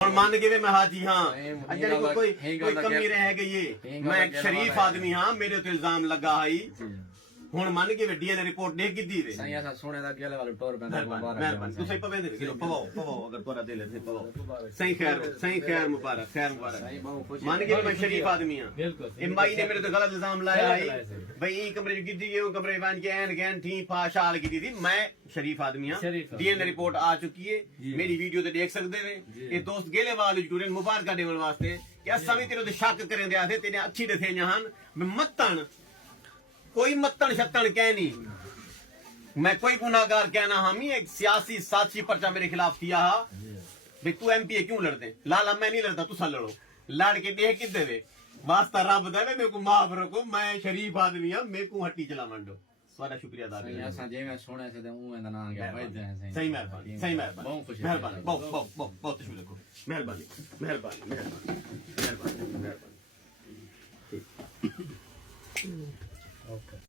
और मान के मैं हाजी हाँ कोई कमी रह गई है मैं एक शरीफ आदमी हाँ मेरे तो इल्जाम लगा है ਹੁਣ ਮੰਨ ਕੇ ਵੱਡੀਆਂ ਨੇ ਰਿਪੋਰਟ ਦੇ ਕੀਤੀ ਵੇ ਸਹੀ ਆ ਸੋਨੇ ਦਾ ਕਿਹਲੇ ਵਾਲਾ ਟੋਰ ਪੈਂਦਾ ਮੁਬਾਰਕ ਤੁਸੀਂ ਪਵੇਂਦੇ ਕਿਲੋ ਪਵਾਓ ਅਗਰ ਤੋਰਾ ਦਿਲ ਹੈ ਪਵਾਓ ਸਹੀ ਖੈਰ ਮੁਬਾਰਕ ਮੰਨ ਕੇ ਮੈਂ ਸ਼ਰੀਫ ਆਦਮੀ ਹਾਂ ਬਿਲਕੁਲ ਇਹ ਮਾਈ ਨੇ ਮੇਰੇ ਤੇ ਗਲਤ ਇਲਜ਼ਾਮ ਲਾਇਆ ਹੈ ਭਈ ਇਹ ਕਮਰੇ ਚ ਕੀਤੀ ਹੈ ਉਹ ਕਮਰੇ ਬਣ ਕੇ ਐਨ ਠੀਕ ਫਾਸ਼ਾਲ ਕੀਤੀ थी मैं शरीफ आदमी हाँ डीएनए रिपोर्ट आ चुकी है मेरी वीडियो ते देख सकते वे ये दोस्त गेले वाले जुड़े मुबारक देने वास्ते कि असा भी तेरे ते शक करें दे आथे तेरे अच्छी दे थे जहान मैं मत्तन कोई मत्तन शत्तन कह नहीं मैं कोई गुनाहगार कहना हम ही एक सियासी साची पर्चा मेरे खिलाफ किया भाई तू एमपी क्यों लड़ते लाला मैं नहीं लड़ता तुसा लड़ो लड़ के देख किते वे वास्ता रब दा मेरे को माफ रखो मैं शरीफ आदमी हां मेरे को हट्टी चला मंडो सारा शुक्रिया अदा करना असा जे मैं सुने से ऊ दा नाम गया भाई सही मेहरबानी बहुत खुशी मेहरबानी बहुत शुक्रिया मेहरबानी